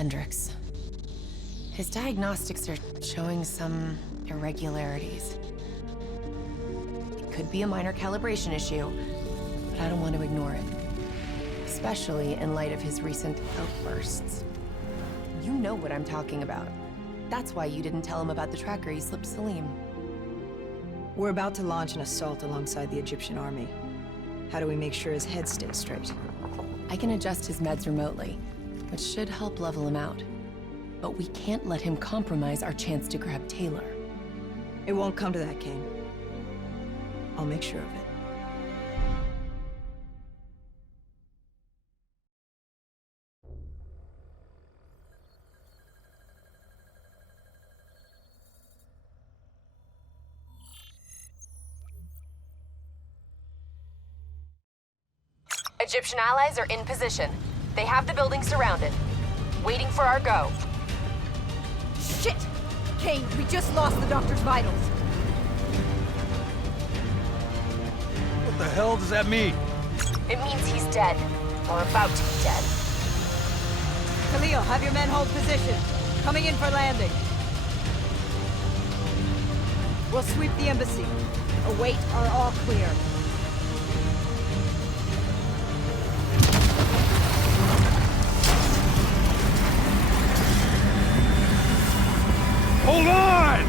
Hendricks. His diagnostics are showing some irregularities. It could be a minor calibration issue, but I don't want to ignore it. Especially in light of his recent outbursts. You know what I'm talking about. That's why you didn't tell him about the tracker he slipped Salim. We're about to launch an assault alongside the Egyptian army. How do we make sure his head stays straight? I can adjust his meds remotely, which should help level him out. But we can't let him compromise our chance to grab Taylor. It won't come to that, Kane. I'll make sure of it. Egyptian allies are in position. They have the building surrounded. Waiting for our go. Shit! Kane, we just lost the doctor's vitals. What the hell does that mean? It means he's dead. Or about to be dead. Khalil, have your men hold position. Coming in for landing. We'll sweep the embassy. Await our all clear. Hold on!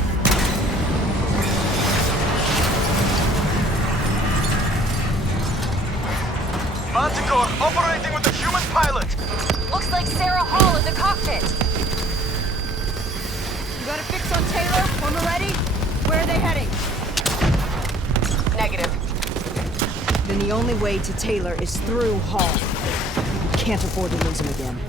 Manticore operating with a human pilot! Looks like Sarah Hall in the cockpit. You got a fix on Taylor? When we're ready? Where are they heading? Negative. Then the only way to Taylor is through Hall. We can't afford to lose him again.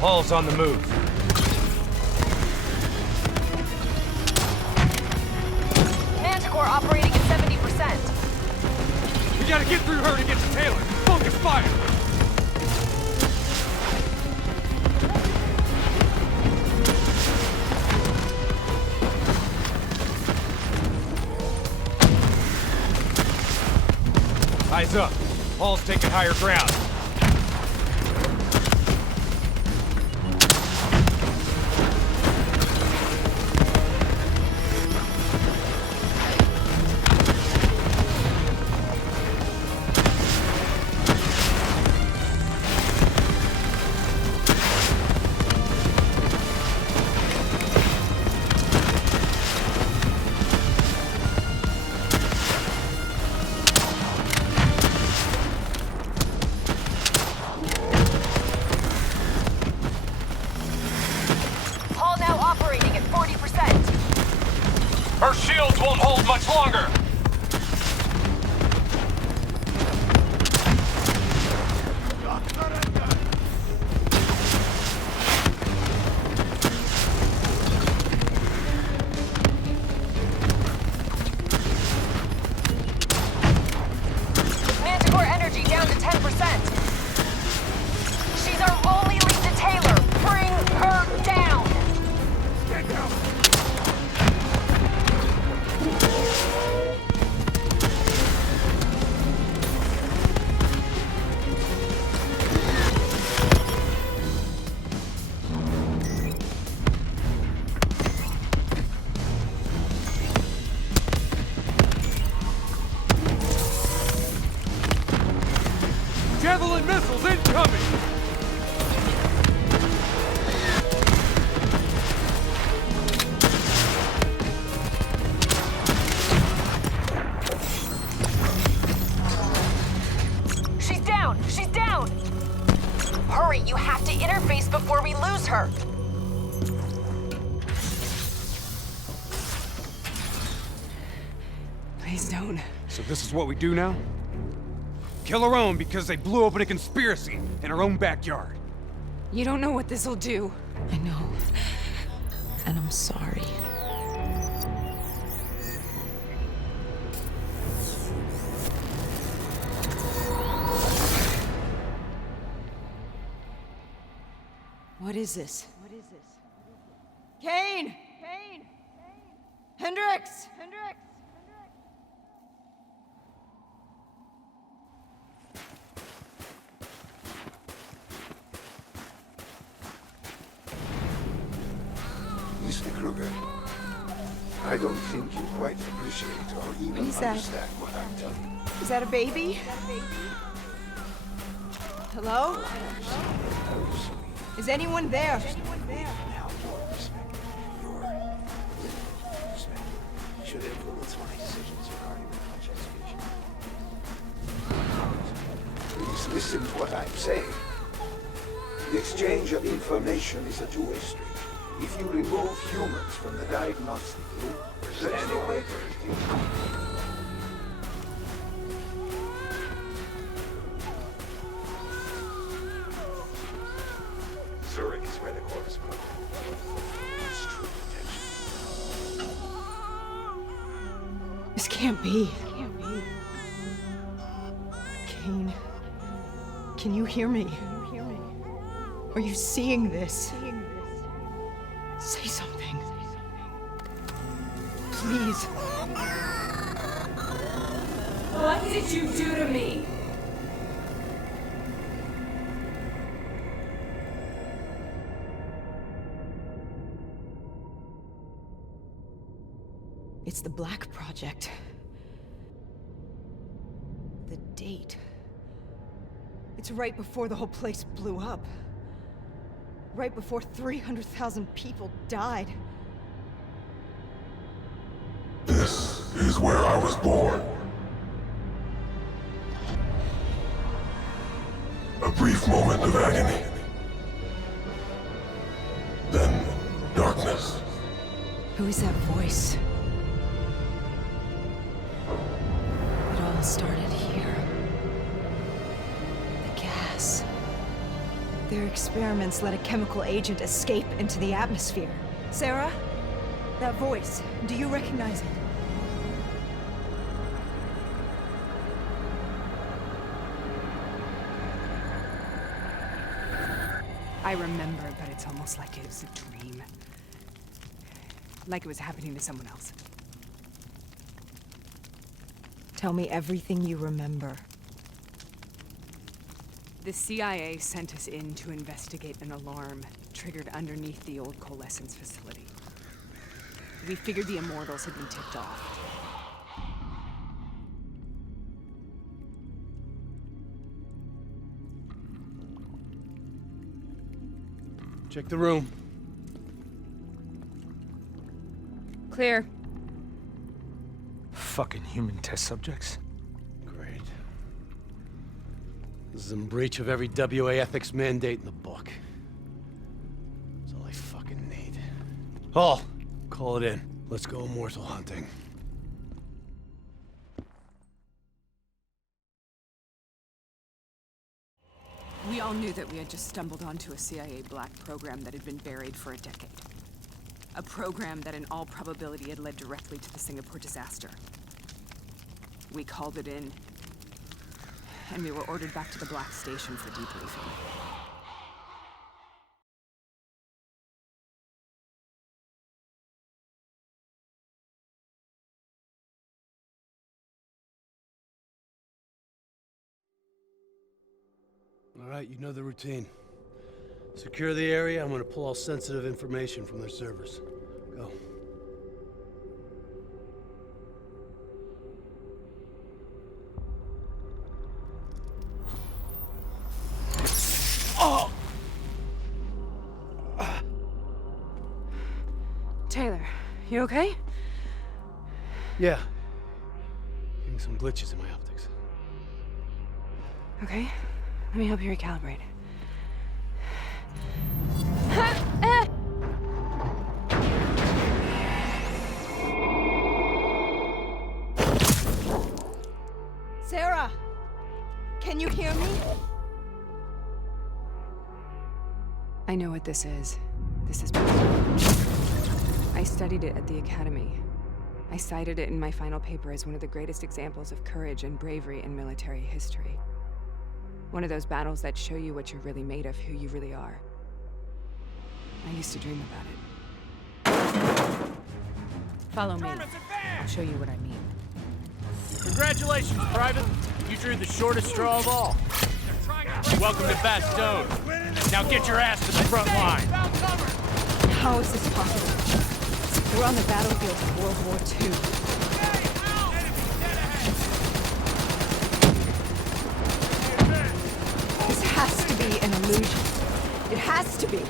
Hall's on the move. Manticore operating at 70%. We gotta get through her to get to Taylor. Focus fire! Eyes up. Hall's taking higher ground. Hall now operating at 40%. Her shields won't hold much longer! Manticore energy down to 10%. She's our only lead to Taylor. Bring her down. Get down! Javelin missiles incoming! She's down. She's down. Hurry, you have to interface before we lose her. Please don't. So this is what we do now? Kill our own because they blew open a conspiracy in our own backyard. You don't know what this'll do. I know. And I'm sorry. What is this? Kane! Kane! Hendrix! Hendrix! Mr. Kruger, I don't think you quite appreciate or even Who's that? understand what I'm telling you. Is that a baby? Hello? Is anyone there? Now your respect, your respect should influence my decisions regarding the project's vision. Please listen to what I'm saying. The exchange of information is a two-way street. If you remove humans from the diagnostic loop, there's no way for it to Zurich is where the core is put. It's true potential. This can't be. Kane, can you hear me? Are you seeing this? Say something. Please. What did you do to me? It's the Black Project. The date. It's right before the whole place blew up. Right before 300,000 people died. This is where I was born. A brief moment of agony. Then darkness. Who is that voice? It all started here. The gas. Their experiments let a chemical agent escape into the atmosphere. Sarah? That voice, do you recognize it? I remember, but it's almost like it was a dream. Like it was happening to someone else. Tell me everything you remember. The CIA sent us in to investigate an alarm triggered underneath the old coalescence facility. We figured the Immortals had been tipped off. Check the room. Clear. Fucking human test subjects. Great. This is in breach of every WA ethics mandate in the book. That's all I fucking need. Hall, call it in. Let's go immortal hunting. We all knew that we had just stumbled onto a CIA black program that had been buried for a decade. A program that in all probability had led directly to the Singapore disaster. We called it in, and we were ordered back to the Black Station for debriefing. All right, you know the routine. Secure the area. I'm gonna pull all sensitive information from their servers. Go. Taylor, you okay? Yeah. Getting some glitches in my optics. Okay, let me help you recalibrate. Sarah! Can you hear me? I know what this is. This is... I studied it at the Academy. I cited it in my final paper as one of the greatest examples of courage and bravery in military history. One of those battles that show you what you're really made of, who you really are. I used to dream about it. Follow me. I'll show you what I mean. Congratulations, Private. You drew the shortest straw of all. Welcome to Bastogne. Now get your ass to the front line. How is this possible? We're on the battlefield of World War II. This has to be an illusion. It has to be.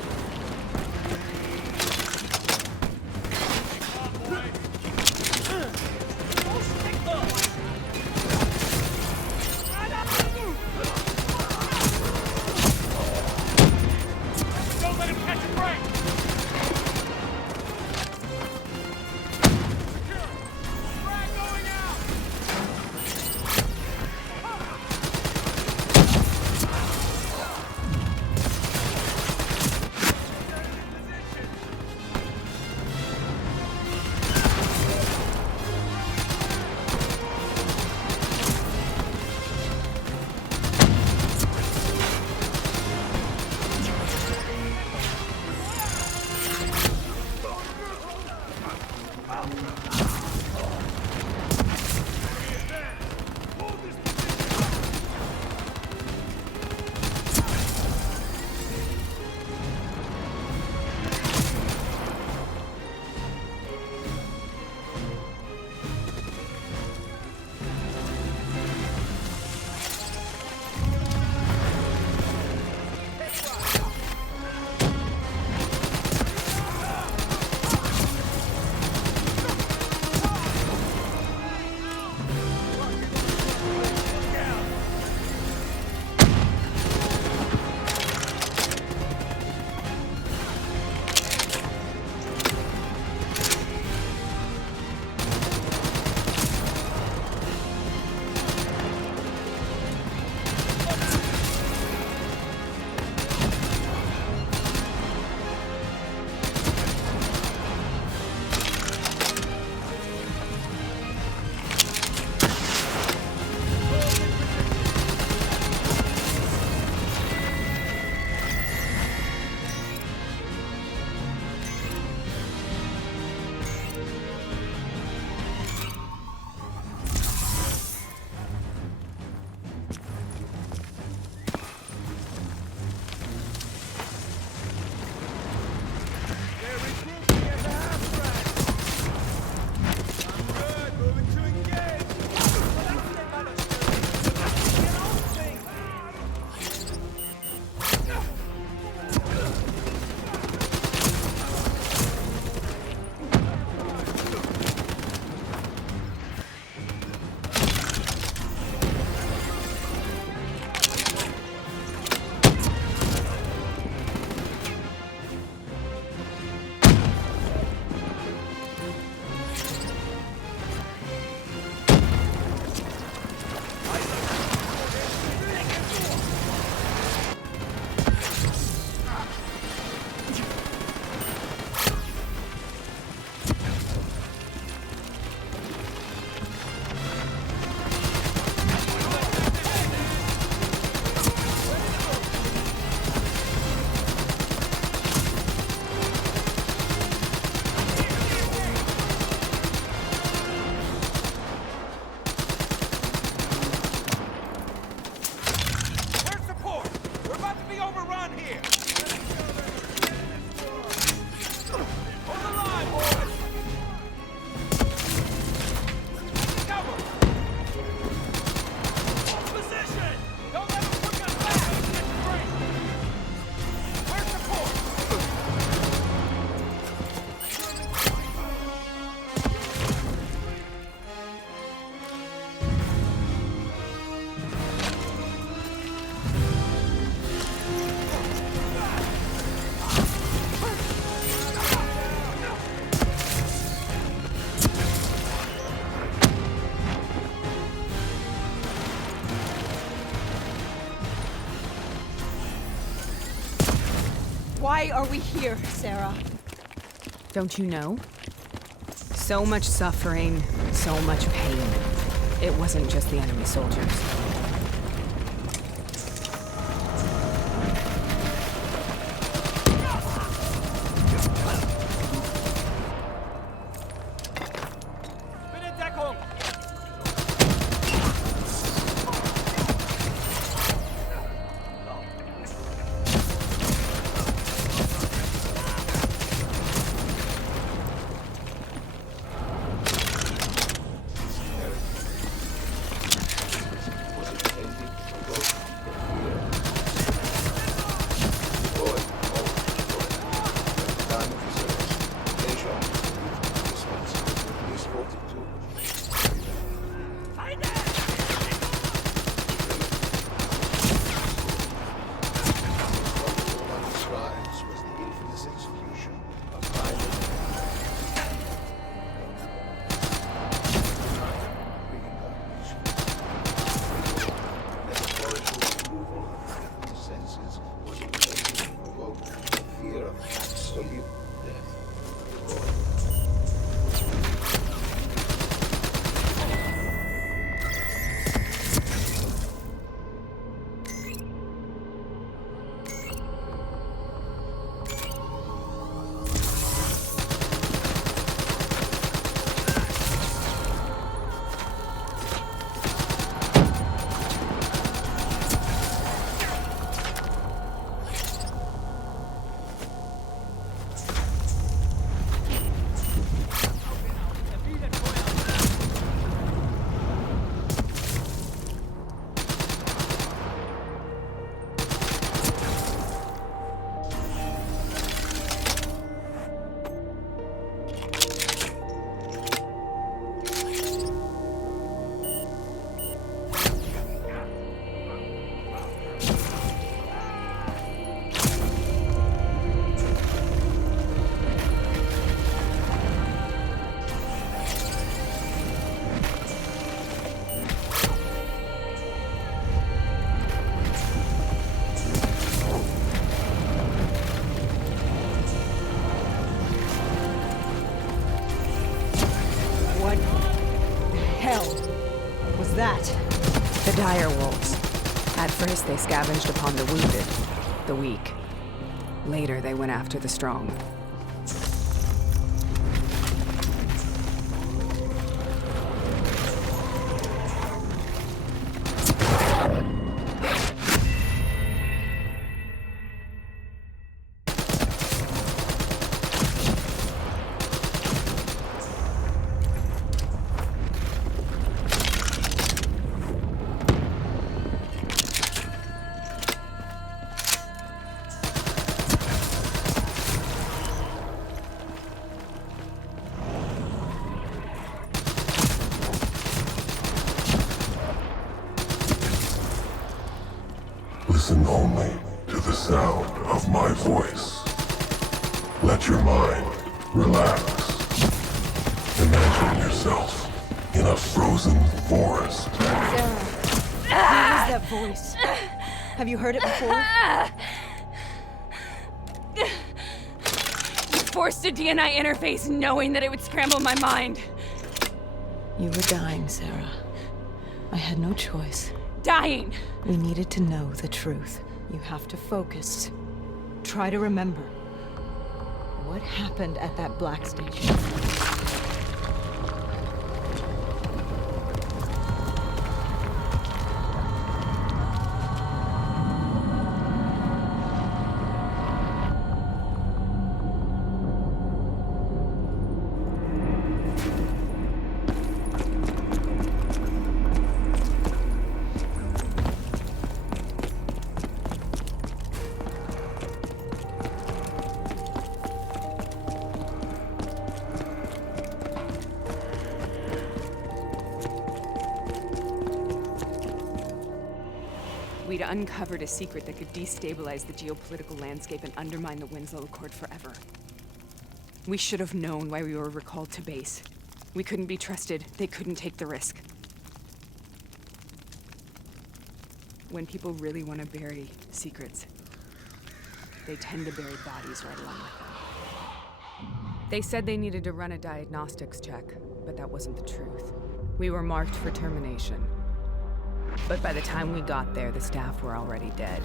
Why are we here, Sarah? Don't you know? So much suffering, so much pain. It wasn't just the enemy soldiers. hell was that? The dire wolves. At first, they scavenged upon the wounded, the weak. Later, they went after the strong. Listen only to the sound of my voice. Let your mind relax. Imagine yourself in a frozen forest. Sarah, who is that voice? Have you heard it before? You forced a DNI interface knowing that it would scramble my mind. You were dying, Sarah. I had no choice. Dying! We needed to know the truth. You have to focus. Try to remember. What happened at that black station? We'd uncovered a secret that could destabilize the geopolitical landscape and undermine the Winslow Accord forever. We should have known why we were recalled to base. We couldn't be trusted. They couldn't take the risk. When people really want to bury secrets, they tend to bury bodies right along with them. They said they needed to run a diagnostics check, but that wasn't the truth. We were marked for termination. But by the time we got there, the staff were already dead.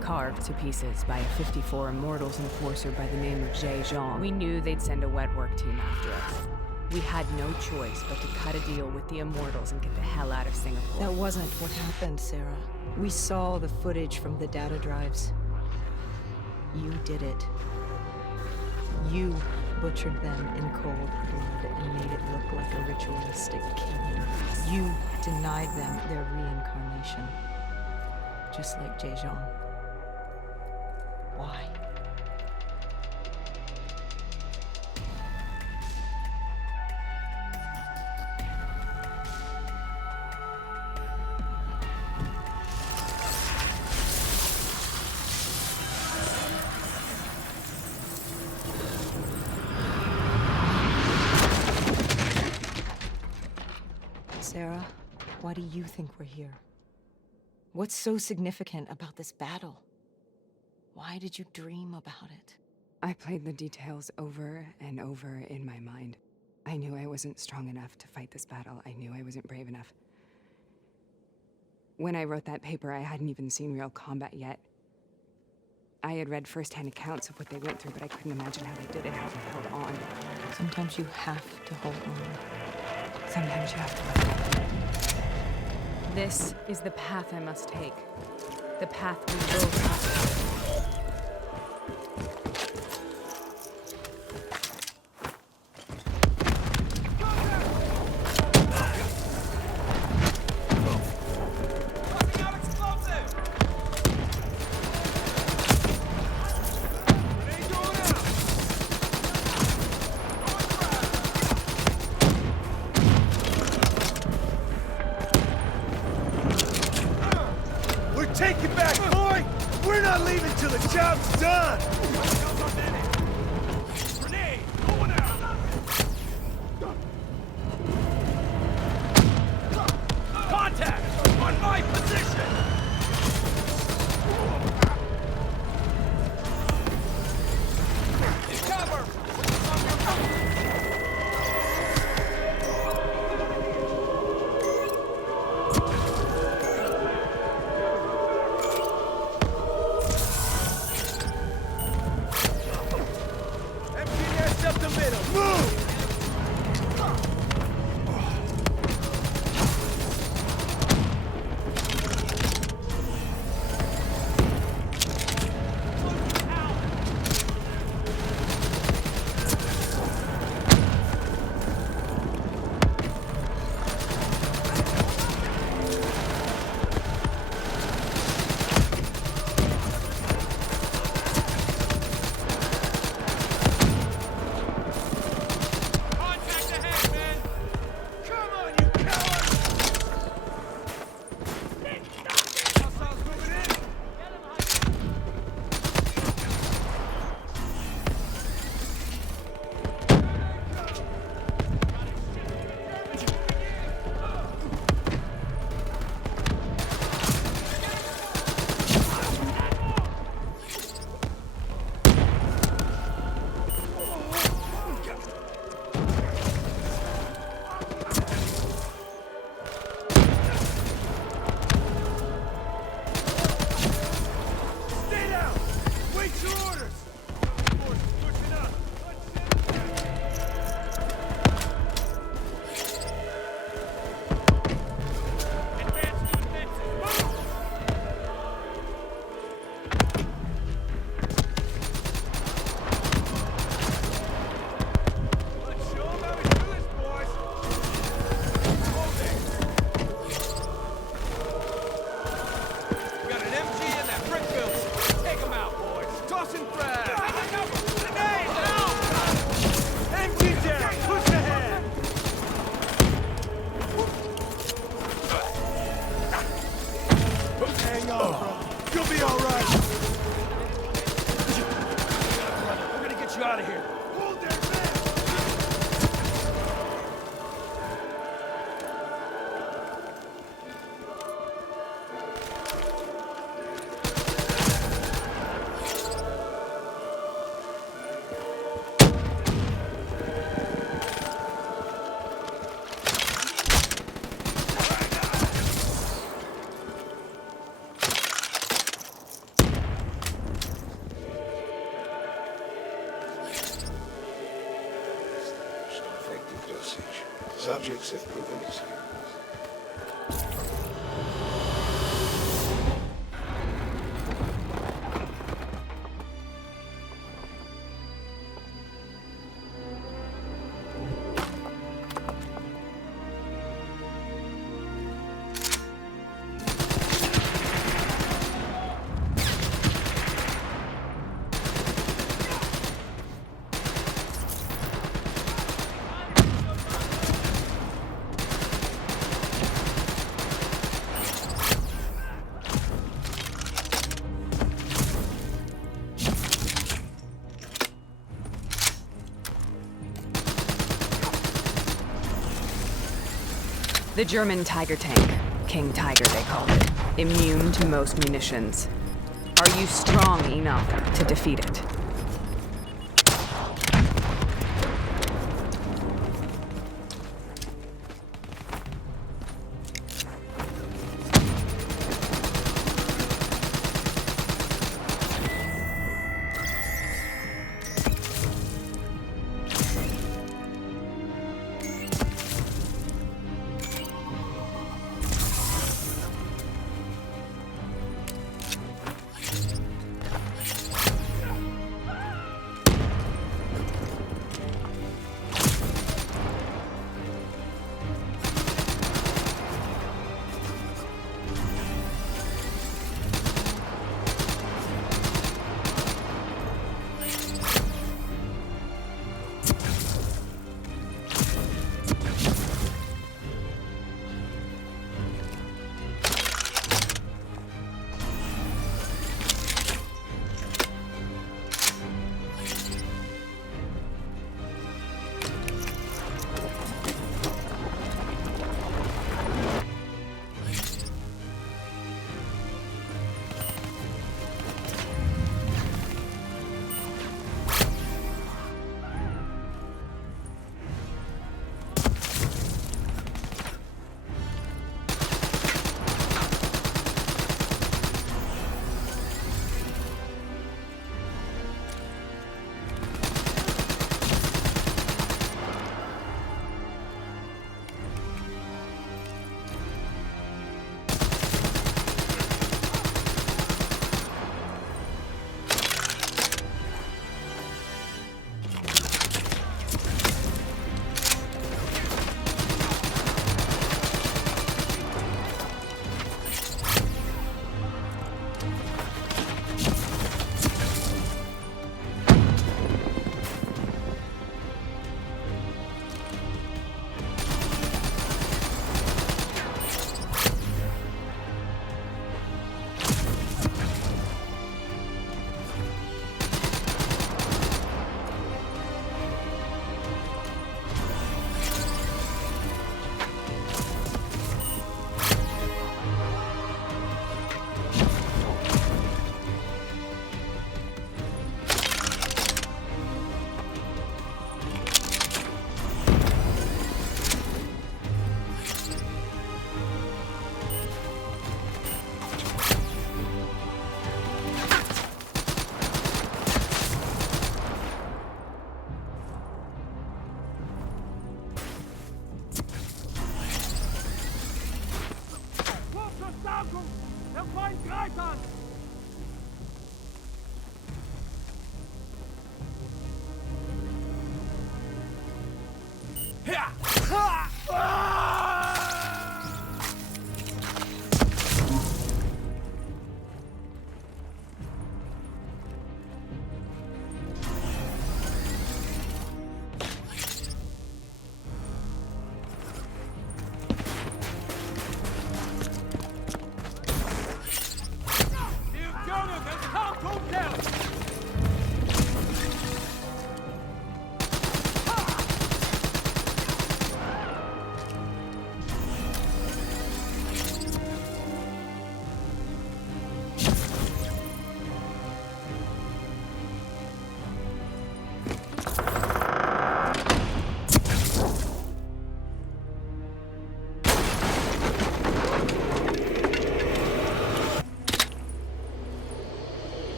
Carved to pieces by a 54 Immortals enforcer by the name of Jay Zhang. We knew they'd send a wet work team after us. We had no choice but to cut a deal with the Immortals and get the hell out of Singapore. That wasn't what happened, Sarah. We saw the footage from the data drives. You did it. You butchered them in cold blood and made it look like a ritualistic killing. You denied them their reincarnation. Just like Jay Zhang. Why? Sarah, why do you think we're here? What's so significant about this battle? Why did you dream about it? I played the details over and over in my mind. I knew I wasn't strong enough to fight this battle. I knew I wasn't brave enough. When I wrote that paper, I hadn't even seen real combat yet. I had read first-hand accounts of what they went through, but I couldn't imagine how they did it, how they held on. Sometimes you have to hold on. Sometimes you have to let go. This is the path I must take. The path we will take. Take it back, boy! We're not leaving till the job's done! Grenade! Going out! Contact! On my position! Cover! Subjects have proven escapes. The German Tiger tank. King Tiger, they called it. Immune to most munitions. Are you strong enough to defeat it?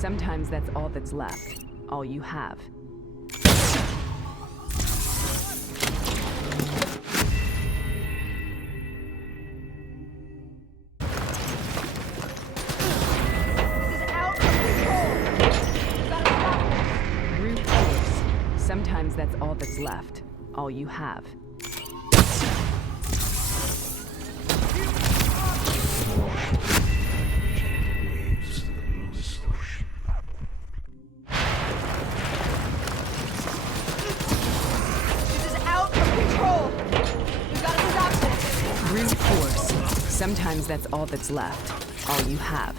Sometimes that's all that's left. All you have. Brute force. Sometimes that's all that's left. All you have. Brute force. Sometimes that's all that's left. All you have.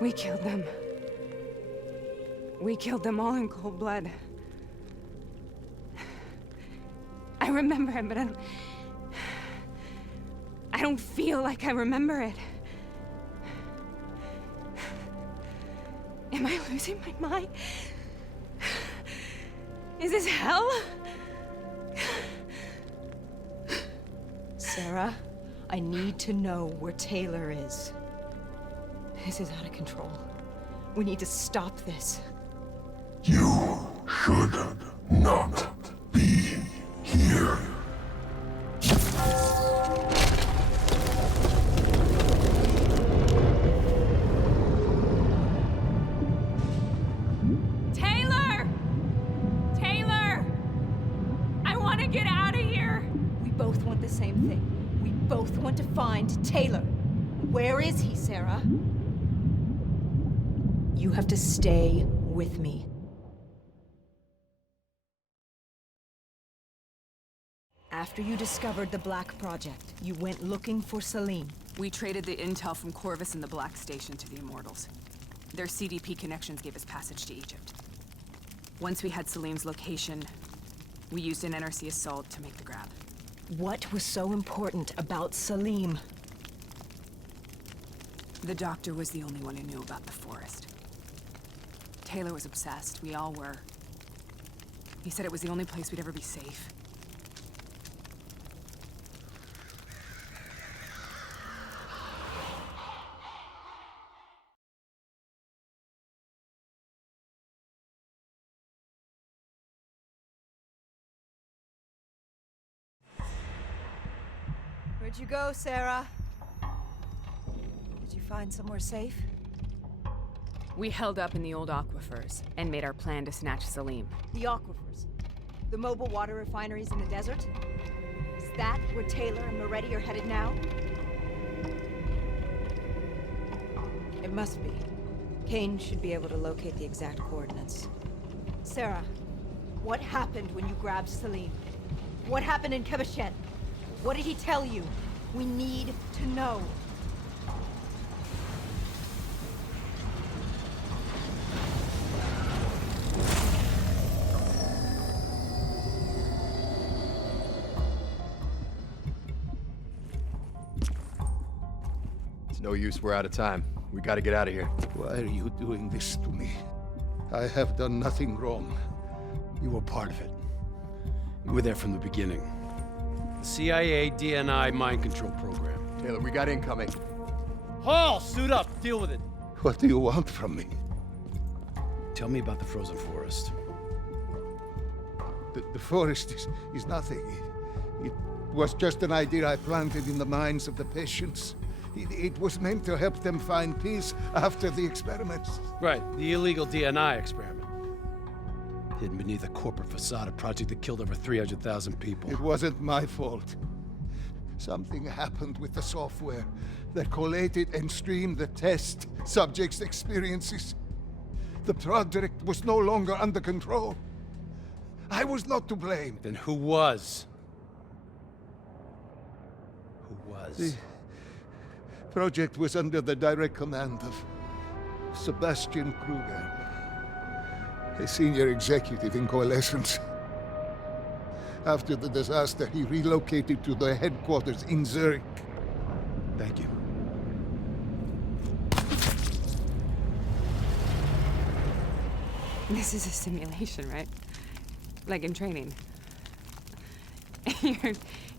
We killed them. We killed them all in cold blood. I remember it, but I don't feel like I remember it. Am I losing my mind? Is this hell? Sarah, I need to know where Taylor is. This is out of control. We need to stop this. You should not be here. Taylor! Taylor! I want to get out of here! We both want the same thing. We both want to find Taylor. Where is he, Sarah? You have to stay with me. After you discovered the Black Project, you went looking for Salim. We traded the intel from Corvus and the Black Station to the Immortals. Their CDP connections gave us passage to Egypt. Once we had Salim's location, we used an NRC assault to make the grab. What was so important about Salim? The doctor was the only one who knew about the forest. Taylor was obsessed. We all were. He said it was the only place we'd ever be safe. Where'd you go, Sarah? Did you find somewhere safe? We held up in the old aquifers and made our plan to snatch Salim. The aquifers. The mobile water refineries in the desert? Is that where Taylor and Moretti are headed now? It must be. Kane should be able to locate the exact coordinates. Sarah, what happened when you grabbed Celine? What happened in Kebashen? What did he tell you? We need to know. It's no use, we're out of time. We gotta get out of here. Why are you doing this to me? I have done nothing wrong. You were part of it. You were there from the beginning. The CIA DNI mind control program. Taylor, we got incoming. Hall, suit up. Deal with it. What do you want from me? Tell me about the frozen forest. The forest is nothing. It was just an idea I planted in the minds of the patients. It was meant to help them find peace after the experiments. Right, the illegal DNI experiment. Hidden beneath a corporate facade, a project that killed over 300,000 people. It wasn't my fault. Something happened with the software that collated and streamed the test subjects' experiences. The project was no longer under control. I was not to blame. Then who was? Who was? The project was under the direct command of Sebastian Kruger, a senior executive in Coalescence. After the disaster, he relocated to the headquarters in Zurich. Thank you. This is a simulation, right? Like in training.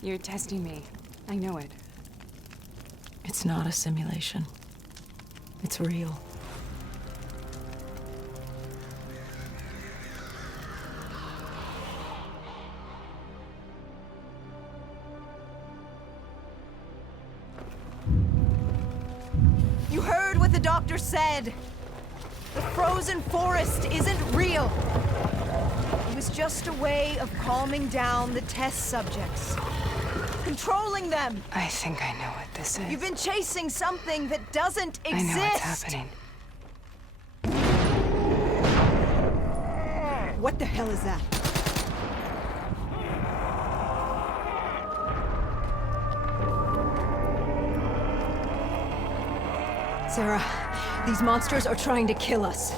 You're testing me. I know it. It's not a simulation. It's real. You heard what the doctor said. The frozen forest isn't real. It was just a way of calming down the test subjects. Controlling them. I think I know what this is. You've been chasing something that doesn't exist. I know what's happening. What the hell is that? Sarah, these monsters are trying to kill us.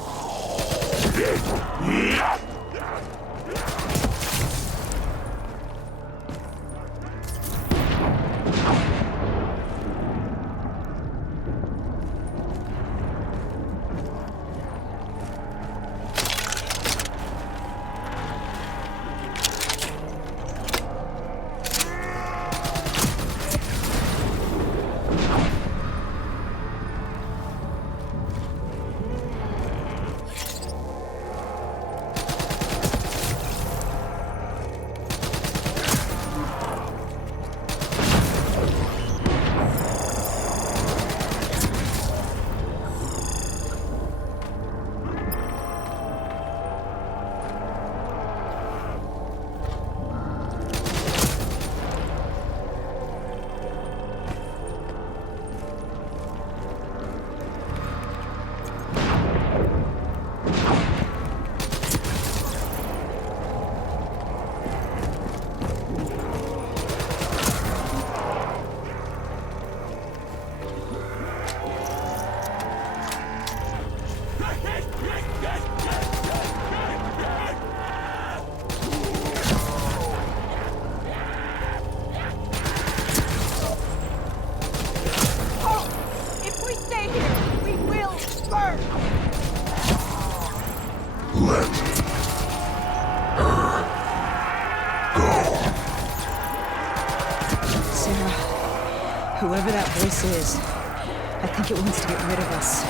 Whoever that voice is, I think it wants to get rid of us.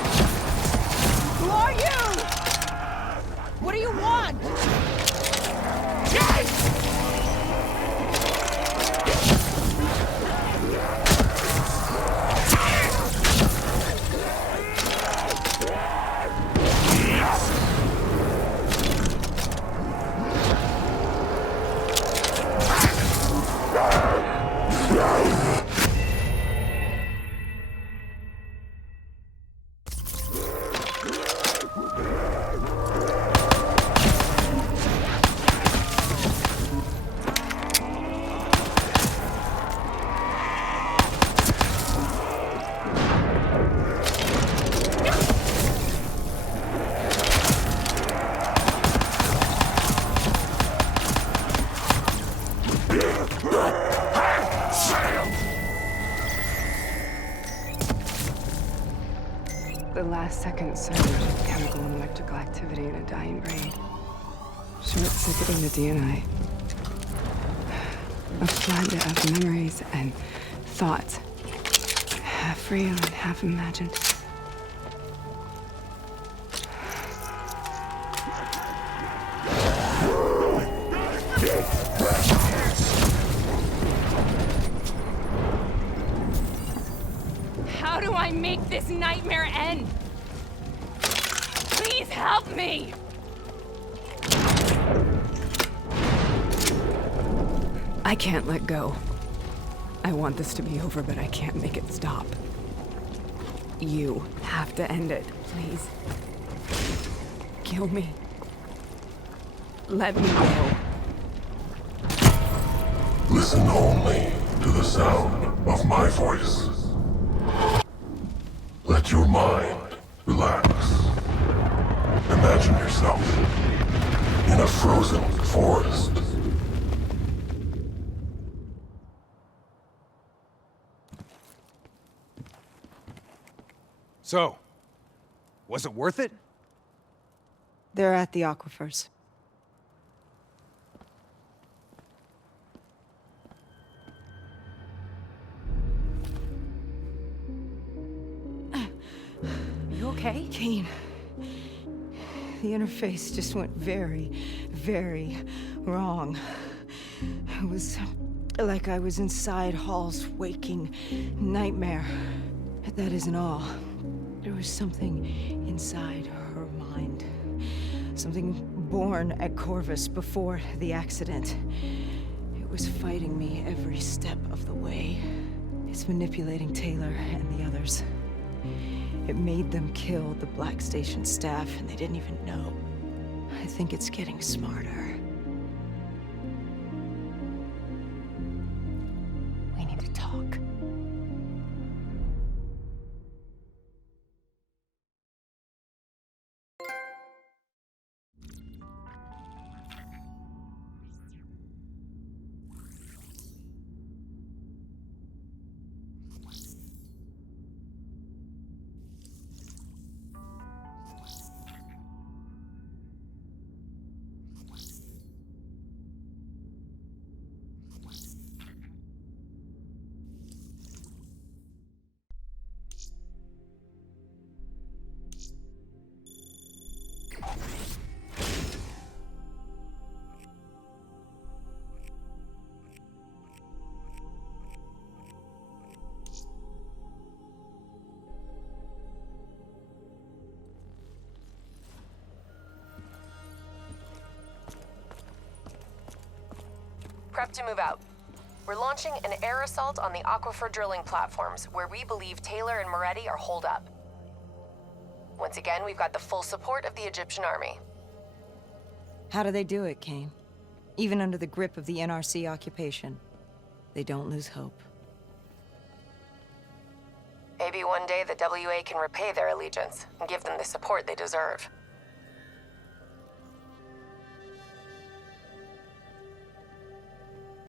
Who are you? What do you want? The last second surge of chemical and electrical activity in a dying brain. Short-circuiting the DNA. A flood of memories and thoughts. Half real and half imagined. How do I make this nightmare end? Please help me! I can't let go. I want this to be over, but I can't make it stop. You have to end it, please. Kill me. Let me go. Listen only to the sound of my voice. Let your mind relax. Imagine yourself in a frozen forest. So, was it worth it? They're at the aquifers. You okay? Kane. The interface just went very, very wrong. It was like I was inside Hall's waking nightmare. But that isn't all. There was something inside her mind. Something born at Corvus before the accident. It was fighting me every step of the way. It's manipulating Taylor and the others. It made them kill the Black Station staff, and they didn't even know. I think it's getting smarter. We need to talk. Prep to move out. We're launching an air assault on the aquifer drilling platforms, where we believe Taylor and Moretti are holed up. Once again, we've got the full support of the Egyptian army. How do they do it, Kane? Even under the grip of the NRC occupation, they don't lose hope. Maybe one day the WA can repay their allegiance and give them the support they deserve.